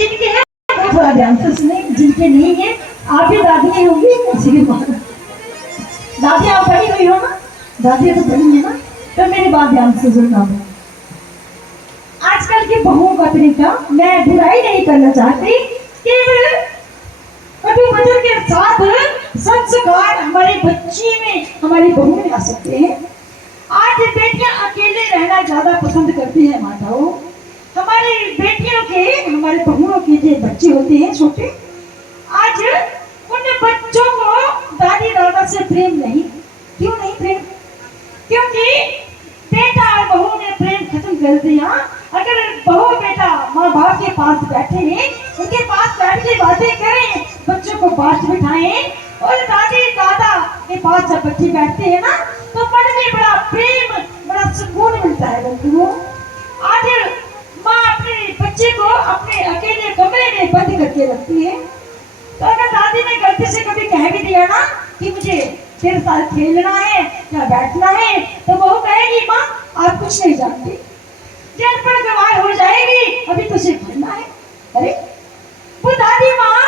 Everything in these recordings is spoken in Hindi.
जिनके हैं वो थोड़ा ध्यान से सुने, जिनके नहीं है आप भी दादी होंगी ऐसी भी बात। दादी आप बड़ी हुई हो ना, दादी तो बड़ी है ना, तो मेरी बात ध्यान से सुनना। आजकल की बहुओं का तरीका, मैं बुराई नहीं करना चाहती, केवल कभी वचन के साथ संस्कार हमारे बच्चे में, हमारी बहू में आ सकते हैं। आज बेटियां अकेले रहना ज्यादा पसंद करती हैं माताओं। हमारी बेटियों के, हमारे बहुओं के जो बच्चे होते हैं छोटे, आज उन बच्चों को दादी दादा से प्रेम नहीं। क्यों नहीं प्रेम? क्योंकि बेटा और बहू ने प्रेम खत्म कर दिया। अगर बहू बेटा माँ बाप के पास बैठे हैं, उनके पास बैठ के बातें करें, बच्चों को पास बिठाएं, और दादी दादा के पास जब बच्चे बैठते हैं ना, तो मन में बड़ा प्रेम, बड़ा सुकून मिलता है बंधुओं। आज माँ अपने बच्चे को अपने अकेले कमरे में बंद करके रखती है, तो अगर दादी ने गलती से कभी कह भी दिया ना कि मुझे तेरे साथ खेलना है या बैठना है, तो वो कहेगी माँ आप कुछ नहीं जानती, जेल पर गवाह हो जाएगी, अभी तुझे पढ़ना है। अरे वो दादी माँ,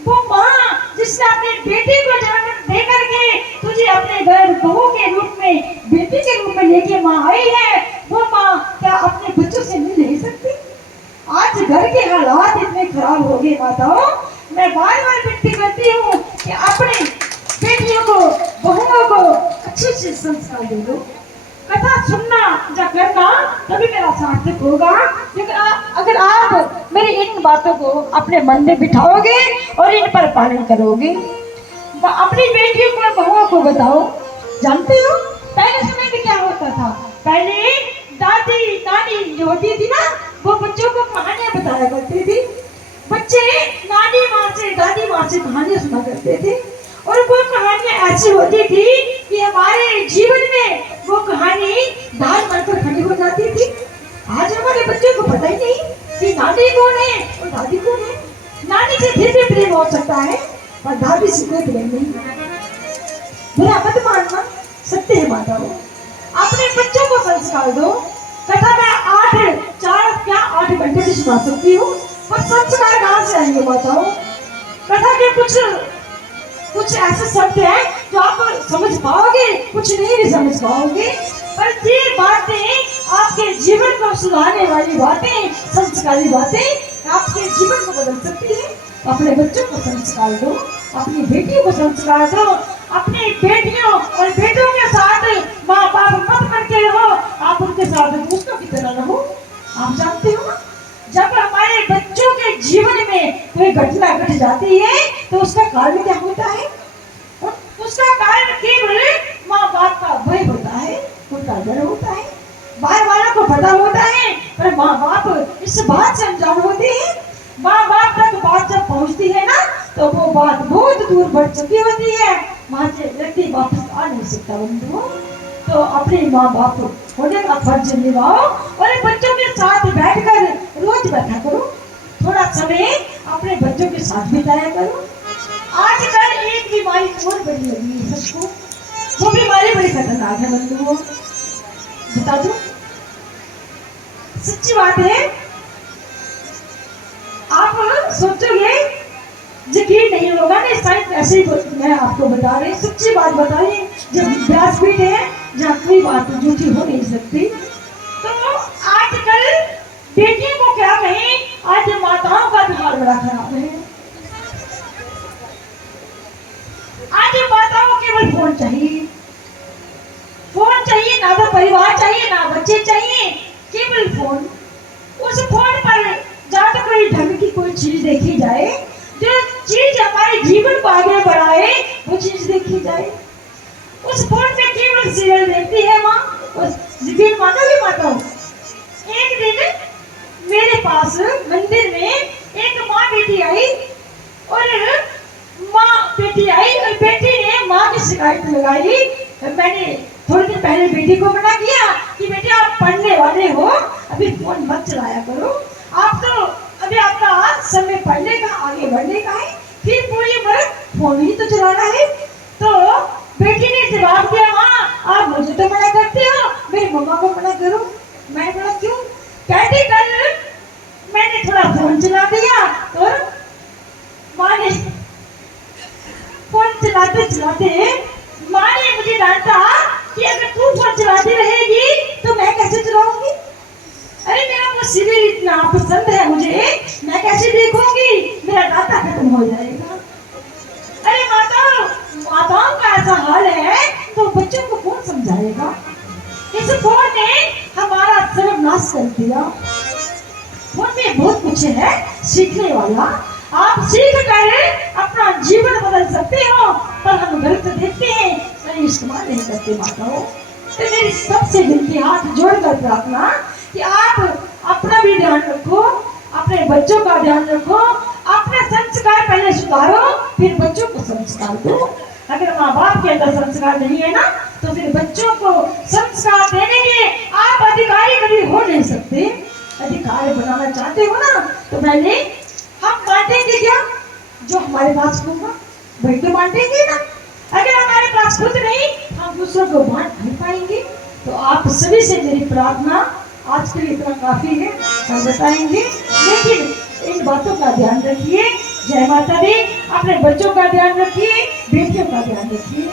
वो माँ जिसने अपने बेटे को जन्म दे करके तुझे अपने घर बहू के रूप में, बेटी के रूप में लेके माँ आई है, वो माँ क्या अपने बच्चों से मिल नहीं सकती? आज घर के हालात इतने खराब हो गए माताओं, मैं बार बार विनती करती हूँ कि अपने बेटियों को, बहुओं को अच्छे से संस्कार दे दो। कथा सुनना या करना तभी मेरा सार्थक होगा, अगर आप मेरी इन बातों को अपने मन में बिठाओगे और इन पर पालन करोगे। अपनी बेटियों को, बहुओं को बताओ, जानते हो पहले समय में क्या होता था? पहले दादी नानी जो होती थी ना, वो बच्चों को कहानियां बताया करती थी। बच्चे नानी माँ से, दादी माँ से कहानियां सुना करते थे, और वो कहानियां ऐसी होती थी कि हमारे जीवन में वो कहानी ढाल बनकर खड़ी हो जाती थी। आज हमारे बच्चों को पता ही नहीं कि नानी कौन है और दादी कौन है। नानी से फिर भी प्रेम हो सकता है, पर दादी से कोई प्रेम नहीं। बुरा मत मानना, सत्य है माताओं। अपने बच्चों को संस्कार दो। कथा मैं 8 घंटे भी सुना सकती हूँ, पर संस्कार कहाँ से आएंगे बताओ? कथा के कुछ ऐसे शब्द हैं जो आप समझ पाओगे, कुछ नहीं भी समझ पाओगे, पर ये बातें आपके जीवन को सुधारने वाली बातें, संस्कारी बातें आपके जीवन को बदल सकती है। अपने बच्चों को संस्कार दो, अपनी बेटियों को संस्कार दो। अपनी बेटियों और बेटों के साथ माँ बाप मत करके रहो, आप उनके साथ दोस्तों की तरह रहो। आप जानते हो ना, जब हमारे बच्चों के जीवन में कोई घटना घट जाती है तो उसका कारण क्या होता है? उसका कारण केवल माँ बाप का भय होता है, उनका डर होता है। बाहर वालों को पता होता है, पर माँ बाप इस बात से अनजान होते हैं। माँ बाप तक बात जब पहुँचती है ना, तो वो बात बहुत दूर बढ़ चुकी होती है, वहां से व्यक्ति वापस आ नहीं सकता बंधुओं। तो अपने माँ बाप होने का फर्ज निभाओ, और बच्चों के साथ बैठकर रोज बैठा करो, थोड़ा समय अपने बच्चों के साथ बिताया करो। आजकल एक बीमारी और बड़ी लगी है सबको, वो बीमारी बड़ी खतरनाक है बंधुओं। बता दो, सच्ची बात है। आप सोचोगे, यकीन नहीं होगा ना, शायद ऐसे ही मैं आपको बता रही, सच्ची बात बता रही, जब व्यासपीठ है जहाँ कोई बात झूठी हो नहीं सकती। तो आजकल बेटियों को क्या कहें, आज माताओं का भी हाल बड़ा खराब है। आज माताओं केवल फोन चाहिए, फोन चाहिए, ना तो परिवार चाहिए, ना बच्चे चाहिए, केवल फोन। उस फोन पर जहाँ तक कोई ढंग की कोई चीज देखी जाए, जो चीज हमारे जीवन को आगे बढ़ाए, वो चीज देखी जाए। उस फोन में केवल सीरियल देखती है माँ, यकीन मानोगी माताओं, एक दिन मेरे पास मंदिर में एक माँ बेटी आई, और माँ बेटी आई और बेटी ने माँ की शिकायत लगाई। मैंने थोड़ी दिन पहले बेटी को मना किया कि बेटे आप पढ़ने वाले हो, अभी फोन मत चलाया करो, आप तो अभी आपका समय पढ़ने का, आगे बढ़ने का है, फिर पूरी उम्र फोन ही तो चलाना है। तो बेटी ने जवाब दिया, माँ आप मुझे तो मना करते हो, मेरी मम्मा को मना करो। मैंने बोला क्यों? कहते कल मैंने थोड़ा फोन चला दिया चलाते चलाते माँ ने मुझे डांटा कि अगर तू फोन चलाती रहेगी तो मैं कैसे चलाऊंगी। अरे मेरा वो सीरियल इतना पसंद है मुझे, मैं कैसे देखूंगी, मेरा डाटा खत्म हो जाएगा। अरे माताओं का ऐसा हाल है तो बच्चों को कौन समझाएगा। इस फोन ने हमारा सर्वनाश कर दिया। फोन में बहुत कुछ है सीखने वाला, आप सीख कर अपना जीवन बदल सकते हो, पर हम गलत देखते हैं, सही इस्तेमाल नहीं करते माताओं। तो मेरी सबसे विनती, हाथ जोड़कर प्रार्थना कि आप अपना भी ध्यान रखो, अपने बच्चों का ध्यान रखो, अपने संस्कार पहले सुधारो, फिर बच्चों को संस्कार दो। अगर माँ बाप के अंदर संस्कार नहीं है ना, तो फिर बच्चों को संस्कार देने के आप अधिकारी कभी हो नहीं सकते। अधिकारी बनाना चाहते हो ना, तो पहले हम बांटेंगे क्या, जो हमारे पास होगा वही तो बांटेंगे ना। अगर हमारे पास खुद नहीं, हम दूसरों को बांट नहीं पाएंगे। तो आप सभी से मेरी प्रार्थना, आज के लिए इतना काफी है, हम बताएंगे, लेकिन इन बातों का ध्यान रखिए। जय माता दी। अपने बच्चों का ध्यान रखिए, बेटियों का ध्यान रखिए।